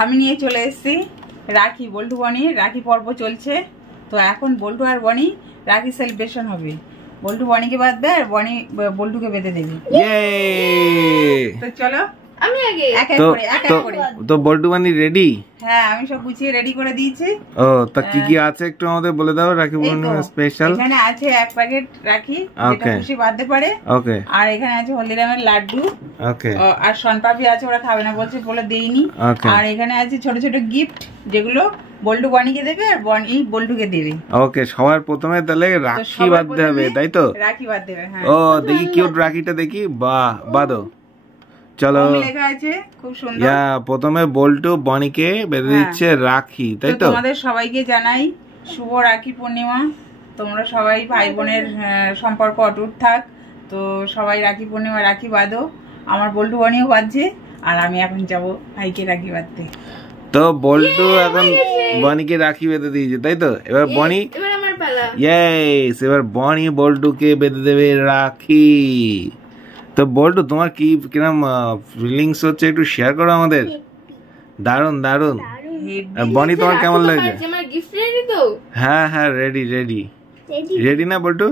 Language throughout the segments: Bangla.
আমি নিয়ে চলে এসেছি রাখি। বল্টু বনি রাখি পর্ব চলছে, তো এখন বল্টু আর বনি রাখি সেলিব্রেশন হবে। বল্টু বনিকে বাঁধবে আর বনি বল্টুকে বেঁধে দেবে। তো চলো আমি আগে এক এক করে তো বল্টু বনি রেডি? হ্যাঁ, আমি সব গুছিয়ে রেডি করে দিয়েছি। ও তা কি কি আছে একটু আমাদের বলে দাও। রাখি পূর্ণিমা স্পেশাল এখানে আছে 1 প্যাকেট রাখি, যেটা খুশি বাঁধতে পারে। ওকে। আর এখানে আছে হলদিরামের লাড্ডু। ওকে। আর শনপাপড়ি আছে, ওরা খাবে না বলছে, বলে দেইনি। আর এখানে আছে ছোট ছোট গিফট, যেগুলো বল্টু বনিকে দেবে আর বনি বল্টুকে দেবে। ওকে, সবার প্রথমে তাহলে রাখি বাঁধতে হবে, তাই তো? রাখি বাঁধতে হবে, হ্যাঁ। ও দেখি কিউট রাখিটা দেখি। বাহ, বাঁধো। চলো, লেখা আছে খুব সুন্দর। প্রথমে বল্টু বনিকে বেঁধে দিচ্ছে রাখি, তাই তো? তোমাদের সবাইকে জানাই শুভ রাখি পূর্ণিমা। তোমরা সবাই ভাই বোনের সম্পর্ক অটুট থাক। তো সবাই রাখি পূর্ণিমা রাখি বাঁধো। আমার বল্টু বনিও বাঁধছে, আর আমি এখন যাব ভাইকে রাখি বাঁধতে। তো বল্টু এখন বনিকে রাখি বেঁধে দিয়েছে, তাই তো? এবার বনি, ইয়েস, এবার বনি বল্টুকে বেঁধে দেবে রাখি। তো বল্টু, তোমার কিরকম ফিলিংস হচ্ছে একটু শেয়ার করো আমাদের। দারুন দারুন। বনি, তোমার কেমন লাগছে? হ্যাঁ হ্যাঁ, রেডি না বল্টু?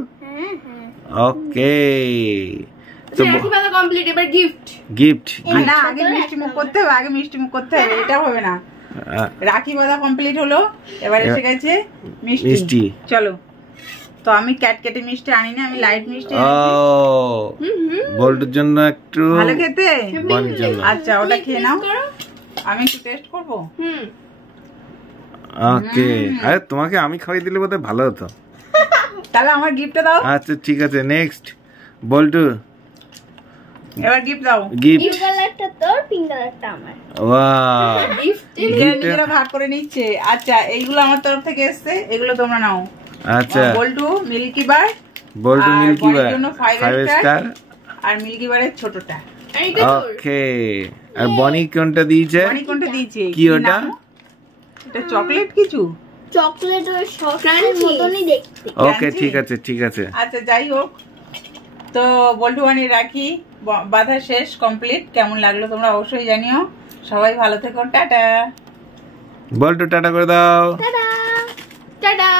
ওকে, তো রাখি বাঁধা কমপ্লিট। এবার গিফট না, আগে মিষ্টি মুখ করতে হবে, এটা হবে না। রাখি বাঁধা কমপ্লিট হলো, এবার এসে গেছে মিষ্টি। চলো, তো আমি কেটে মিষ্টি আনি না, আমি লাইট মিষ্টি আনি। বল্টুর জন্য একটু ভালো খেতে। বনির জন্য। আচ্ছা, ওটা খেয়ে নাও, আমি একটু টেস্ট করব। ওকে, আরে তোমাকে আমি খাইয়ে দিলে বোধহয় ভালো হতো। তাহলে আমার গিফটটা দাও। আচ্ছা ঠিক আছে, নেক্সট বল্টু, এবার গিফট দাও। গিফট কালারটা তোর, পিঙ্ক কালারটা আমার। ওয়াও, গিফট নিজেরা ভাগ করে নিচ্ছে। আচ্ছা, এইগুলো আমার তরফ থেকে এসেছে, এগুলো তোমরা নাও। আচ্ছা, বল্টু মিল্কি বার, জন্য 5 স্টার, আর মিল্কি বারের ছোটটা। ওকে, আর বনি কোনটা দিয়েছে? কি ওটা? এটা চকলেট কিছু? চকলেট ওর শসের মতনই দেখতে। ওকে, ঠিক আছে। আচ্ছা, যাই হোক, তো বল্টু বনি রাখি বাঁধা শেষ, কমপ্লিট। কেমন লাগলো তোমরা অবশ্যই জানিও। সবাই ভালো থেকো, টাটা। বল্টু টাটা করে দাও। Tata tata.